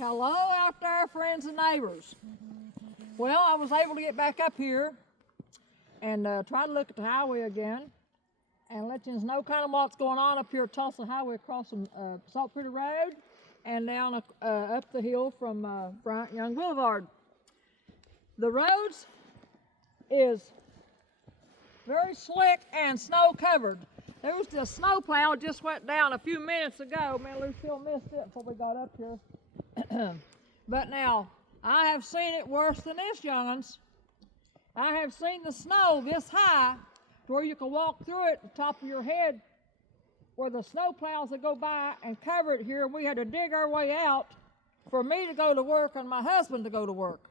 Hello out there, friends and neighbors. Well, I was able to get back up here and try to look at the highway again and let you know kind of what's going on up here at Tulsa Highway across from Saltpeter Road and down up the hill from Bryant Young Boulevard. The roads is very slick and snow covered. There was the snow plow just went down a few minutes ago. Man, Lucille missed it before we got up here. But now, I have seen it worse than this, young'uns. I have seen the snow this high to where you can walk through it at the top of your head where the snow plows that go by and cover it here. We had to dig our way out for me to go to work and my husband to go to work.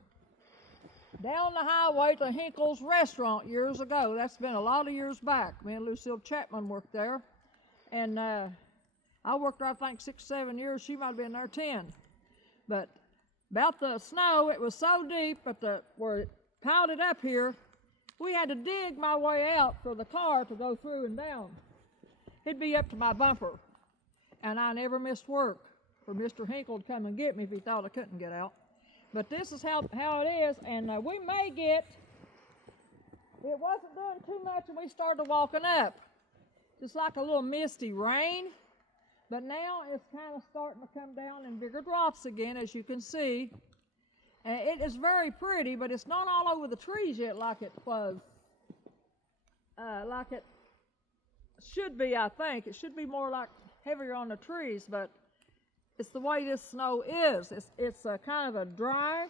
Down the highway to Hinkle's restaurant years ago. That's been a lot of years back. Me and Lucille Chapman worked there. And I worked there, I think, 6 or 7 years. She might have been there 10. But about the snow, it was so deep at where it piled it up here, we had to dig my way out for the car to go through and down. It'd be up to my bumper. And I never missed work for Mr. Hinkle to come and get me if he thought I couldn't get out. But this is how it is, and we may get, it wasn't doing too much and we started walking up. Just like a little misty rain. But now it's kind of starting to come down in bigger drops again, as you can see. And it is very pretty, but it's not all over the trees yet like it was, like it should be, I think. It should be more like heavier on the trees, but it's the way this snow is. It's kind of a dry.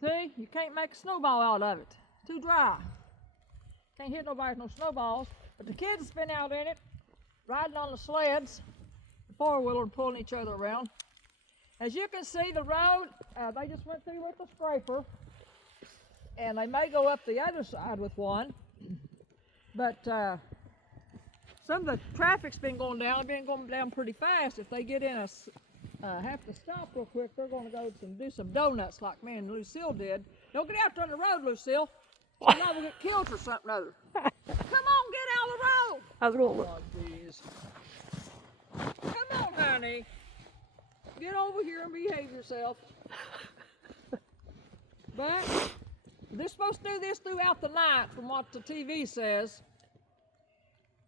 See, you can't make a snowball out of it. Too dry. Can't hit nobody with no snowballs. But the kids have been out in it, riding on the sleds, the four-wheeler, and pulling each other around. As you can see, the road, they just went through with the scraper, and they may go up the other side with one. But some of the traffic's been going down. It's been going down pretty fast. If they get in have to stop real quick, they're going to go do some donuts like me and Lucille did. Don't get out there on the road, Lucille. You're not going to get killed or something other. Come on, get out of the road. I was going to look. Oh, geez. Come on, honey. Get over here and behave yourself. But they're supposed to do this throughout the night from what the TV says.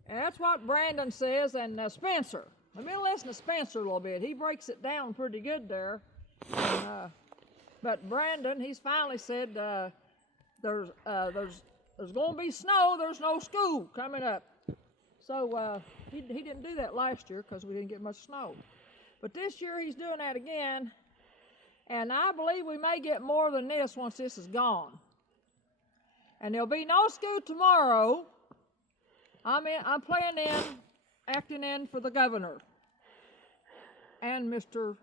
And that's what Brandon says and Spencer. Let me listen to Spencer a little bit. He breaks it down pretty good there. And, but Brandon, he's finally said there's going to be snow. There's no school coming up. So he didn't do that last year because we didn't get much snow. But this year he's doing that again. And I believe we may get more than this once this is gone. And there'll be no school tomorrow. I'm acting in for the governor and Mr.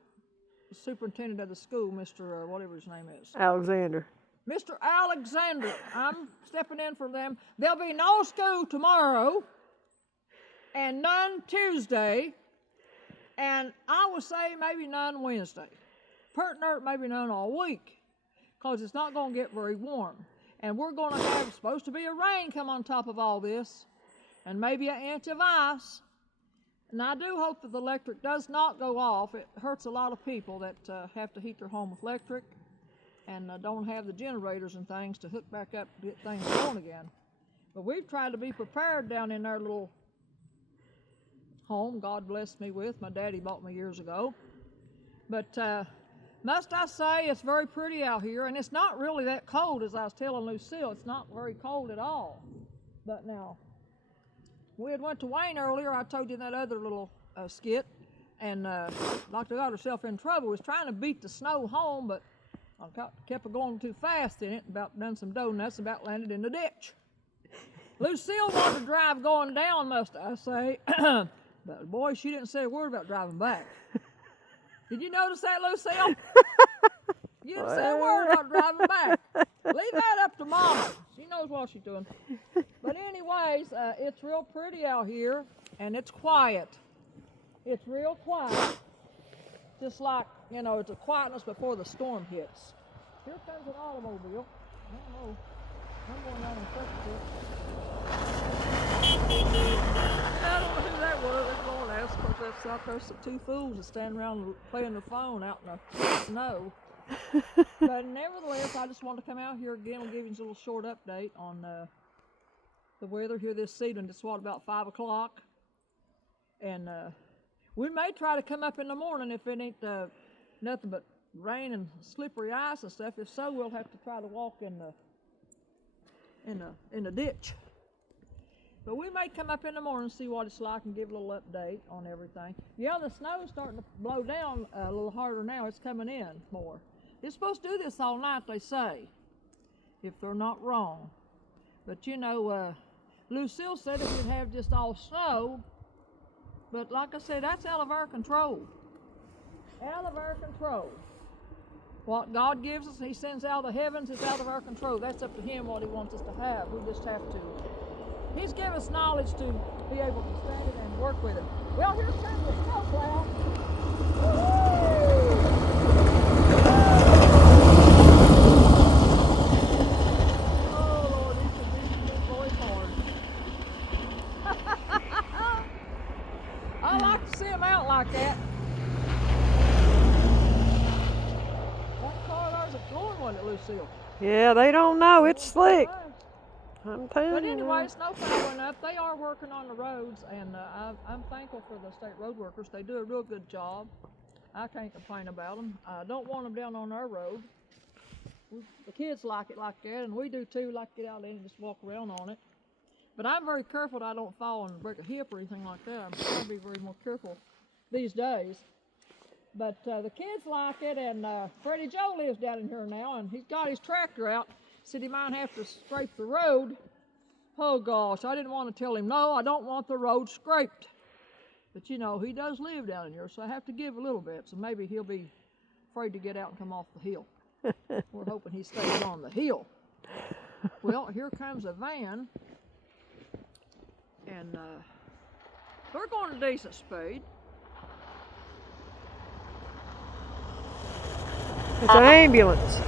Superintendent of the school, Mr. Whatever his name is. Alexander. Mr. Alexander. I'm stepping in for them. There'll be no school tomorrow and none Tuesday, and I would say maybe none Wednesday. Pertinent, maybe none all week, because it's not going to get very warm. And we're going to have, supposed to be a rain come on top of all this, and maybe an inch of ice. And I do hope that the electric does not go off. It hurts a lot of people that have to heat their home with electric and don't have the generators and things to hook back up to get things going again. But we've tried to be prepared down in our little home God blessed me with. My daddy bought me years ago. But must I say, it's very pretty out here, and it's not really that cold, as I was telling Lucille. It's not very cold at all. But now, we had went to Wayne earlier. I told you that other little skit, and like got herself in trouble. Was trying to beat the snow home, but I kept going too fast in it. About done some donuts, about landed in the ditch. Lucille wanted to drive going down, must I say? But boy, she didn't say a word about driving back. Did you notice that, Lucille? You didn't say a word about driving back. Leave that up to Mama. She knows what she's doing. But anyways, it's real pretty out here, and it's quiet. It's real quiet. Just like, you know, it's a quietness before the storm hits. Here comes an automobile. I don't know. I'm going down in front of it. I don't know who that was. They're going to ask, because folks out there, two fools that stand around playing their phone out in the snow. But nevertheless, I just want to come out here again and give you a little short update on the weather here this evening. It's about 5 o'clock. And we may try to come up in the morning if it ain't nothing but rain and slippery ice and stuff. If so, we'll have to try to walk in the ditch. But we may come up in the morning and see what it's like and give a little update on everything. Yeah, the snow's starting to blow down a little harder now. It's coming in more. It's supposed to do this all night, they say, if they're not wrong. But you know, Lucille said if we'd have just all snow, but like I said, that's out of our control. Out of our control. What God gives us, He sends out of the heavens, it's out of our control. That's up to Him what He wants us to have. We just have to. He's given us knowledge to be able to stand it and work with it. Well, here comes the snow cloud. Woo-hoo! Oh, Lord, these big boys hard. I like to see them out like that. That car there's a going one at Lucille. Yeah, they don't know. It's slick. I'm telling you. But anyway, snowfall went up. They are working on the roads, and I'm thankful for the state road workers. They do a real good job. I can't complain about them. I don't want them down on our road. The kids like it like that, and we do too. Like to get out there and just walk around on it. But I'm very careful that I don't fall and break a hip or anything like that. I'm trying to be very more careful these days. But the kids like it, and Freddie Joe lives down in here now, and he's got his tractor out. Said he might have to scrape the road. Oh gosh, I didn't want to tell him, no, I don't want the road scraped. But you know, he does live down in here, so I have to give a little bit. So maybe he'll be afraid to get out and come off the hill. We're hoping he stays on the hill. Well, here comes a van. And they're going a decent speed. It's an ambulance.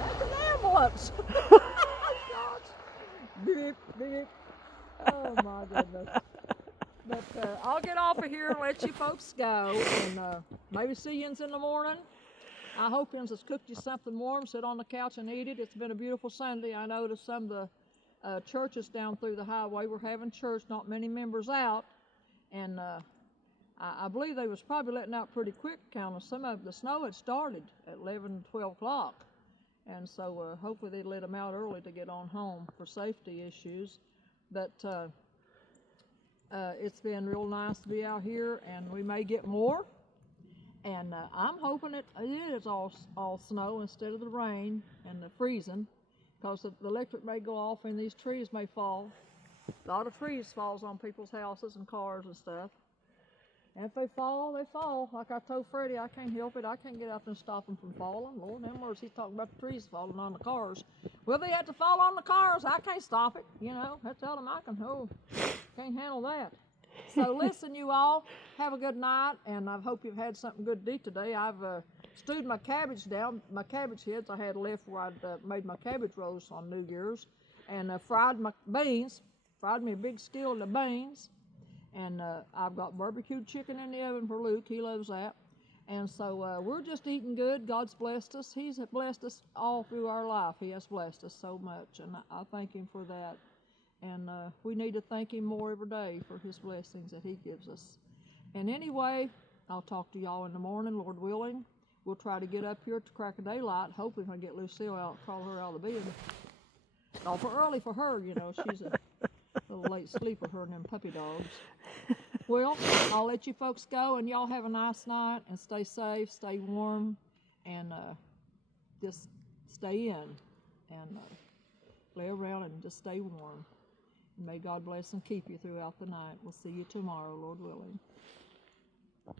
That's an ambulance. Oh, beep, beep. Oh my goodness. But I'll get off of here and let you folks go, and maybe see you in the morning. I hope you has cooked you something warm, sit on the couch and eat it. It's been a beautiful Sunday. I noticed some of the churches down through the highway were having church, not many members out, and I believe they was probably letting out pretty quick, counting some of the snow had started at 11, 12 o'clock. And so hopefully they let them out early to get on home for safety issues. But it's been real nice to be out here, and we may get more. And I'm hoping it is all snow instead of the rain and the freezing, because the electric may go off and these trees may fall. A lot of trees falls on people's houses and cars and stuff. And if they fall, they fall. Like I told Freddie, I can't help it. I can't get out there and stop them from falling. Lord, them words, he's talking about the trees falling on the cars. Well, they have to fall on the cars. I can't stop it. You know, that's all I can. Oh, can't handle that. So listen, you all, have a good night, and I hope you've had something good to eat today. I've stewed my cabbage down, my cabbage heads I had left where I'd made my cabbage roast on New Year's, and fried my beans, fried me a big skillet of beans. And I've got barbecued chicken in the oven for Luke. He loves that. And so we're just eating good. God's blessed us. He's blessed us all through our life. He has blessed us so much, and I thank Him for that. And we need to thank Him more every day for His blessings that He gives us. And anyway, I'll talk to y'all in the morning, Lord willing. We'll try to get up here at the crack of daylight. Hopefully we can get Lucille out, call her out of the bed. Awful early for her, you know. She's a little late sleeper, her and them puppy dogs. Well, I'll let you folks go, and y'all have a nice night, and stay safe, stay warm, and just stay in, and lay around and just stay warm. And may God bless and keep you throughout the night. We'll see you tomorrow, Lord willing.